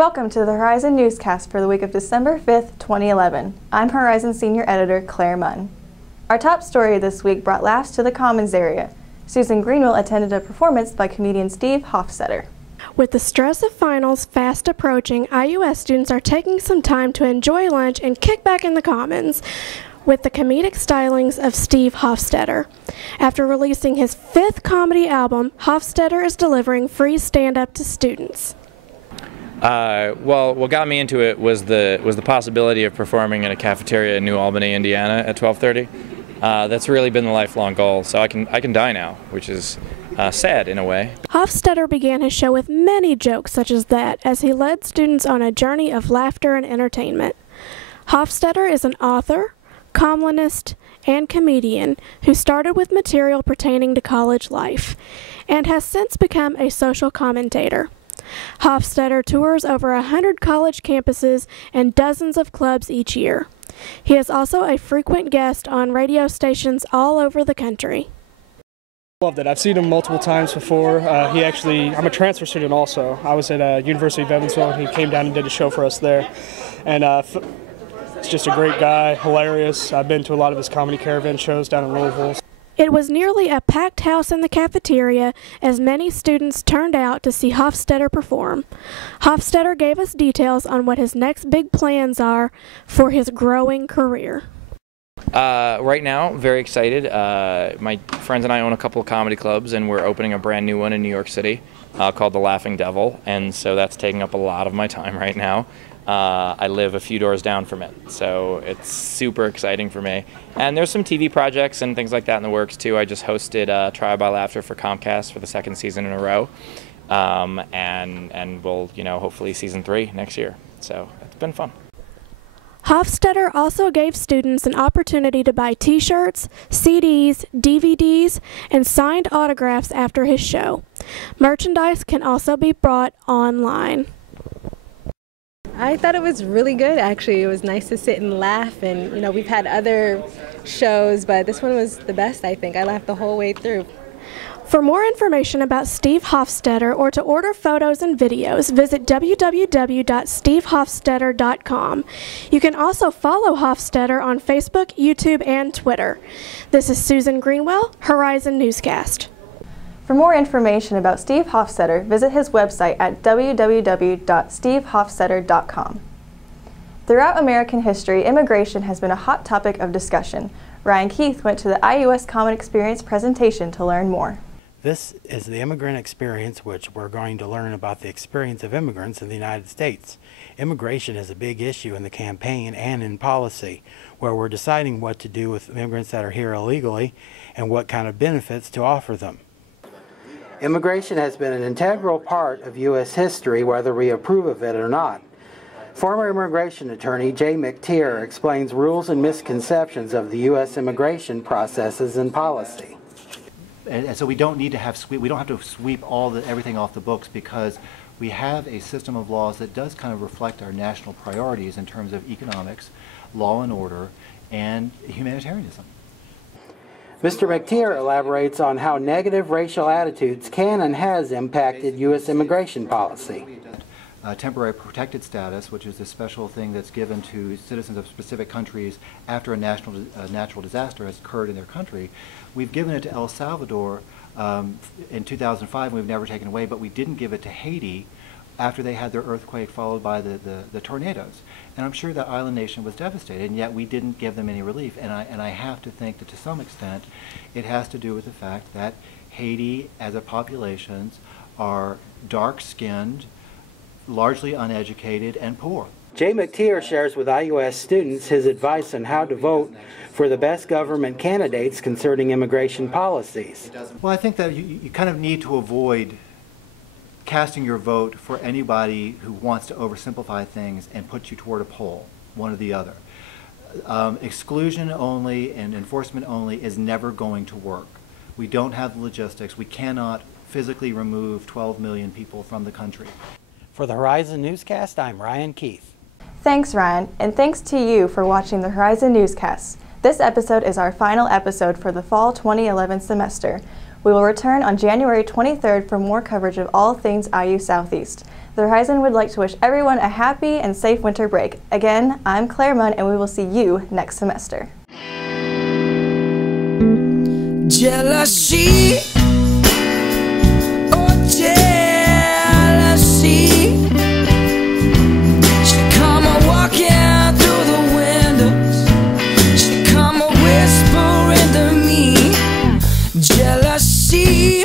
Welcome to the Horizon Newscast for the week of December 5th, 2011. I'm Horizon Senior Editor Claire Munn. Our top story this week brought laughs to the Commons area. Susan Greenwell attended a performance by comedian Steve Hofstetter. With the stress of finals fast approaching, IUS students are taking some time to enjoy lunch and kick back in the Commons with the comedic stylings of Steve Hofstetter. After releasing his 5th comedy album, Hofstetter is delivering free stand-up to students. Well, what got me into it was the possibility of performing in a cafeteria in New Albany, Indiana at 12:30. That's really been the lifelong goal, so I can die now, which is sad in a way. Hofstetter began his show with many jokes such as that as he led students on a journey of laughter and entertainment. Hofstetter is an author, columnist, and comedian who started with material pertaining to college life and has since become a social commentator. Hofstetter tours over 100 college campuses and dozens of clubs each year. He is also a frequent guest on radio stations all over the country. Loved it. I've seen him multiple times before. I'm a transfer student also. I was at University of Evansville and he came down and did a show for us there. And he's just a great guy, hilarious. I've been to a lot of his comedy caravan shows down in Louisville. It was nearly a packed house in the cafeteria as many students turned out to see Hofstetter perform. Hofstetter gave us details on what his next big plans are for his growing career. Right now, very excited. My friends and I own a couple of comedy clubs, and we're opening a brand new one in New York City called The Laughing Devil, and so that's taking up a lot of my time right now. I live a few doors down from it, so it's super exciting for me. And there's some TV projects and things like that in the works too. I just hosted Trial by Laughter for Comcast for the 2nd season in a row, and we'll, hopefully season 3 next year. So it's been fun. Hofstetter also gave students an opportunity to buy T-shirts, CDs, DVDs, and signed autographs after his show. Merchandise can also be bought online. I thought it was really good, actually. It was nice to sit and laugh, and we've had other shows, but this one was the best, I think. I laughed the whole way through. For more information about Steve Hofstetter or to order photos and videos, visit www.stevehofstetter.com. You can also follow Hofstetter on Facebook, YouTube, and Twitter. This is Susan Greenwell, Horizon Newscast. For more information about Steve Hofstetter, visit his website at www.stevehofstetter.com. Throughout American history, immigration has been a hot topic of discussion. Ryan Keith went to the IUS Common Experience presentation to learn more. This is the immigrant experience, which we're going to learn about the experience of immigrants in the United States. Immigration is a big issue in the campaign and in policy, where we're deciding what to do with immigrants that are here illegally and what kind of benefits to offer them. Immigration has been an integral part of U.S. history, whether we approve of it or not. Former immigration attorney Jay McTeer explains rules and misconceptions of the U.S. immigration processes and policy. And so we don't need to have we don't have to sweep everything off the books, because we have a system of laws that does kind of reflect our national priorities in terms of economics, law and order, and humanitarianism. Mr. McTeer elaborates on how negative racial attitudes can and has impacted U.S. immigration policy. Temporary protected status, which is a special thing that's given to citizens of specific countries after a natural disaster has occurred in their country. We've given it to El Salvador in 2005, and we've never taken away, but we didn't give it to Haiti after they had their earthquake followed by the tornadoes. And I'm sure that island nation was devastated, and yet we didn't give them any relief. And I have to think that to some extent it has to do with the fact that Haiti as a population are dark-skinned, largely uneducated, and poor. Jay McTeer shares with IUS students his advice on how to vote for the best government candidates concerning immigration policies. Well, I think that you kind of need to avoid casting your vote for anybody who wants to oversimplify things and put you toward a pole, one or the other. Exclusion only and enforcement only is never going to work. We don't have the logistics. We cannot physically remove 12 million people from the country. For the Horizon Newscast, I'm Ryan Keith. Thanks, Ryan, and thanks to you for watching the Horizon Newscast. This episode is our final episode for the fall 2011 semester. We will return on January 23rd for more coverage of all things IU Southeast. The Horizon would like to wish everyone a happy and safe winter break. Again, I'm Claire Munn, and we will see you next semester. Jealousy, oh jealousy. She come a walking through the windows. She come a whispering to me. Jealousy.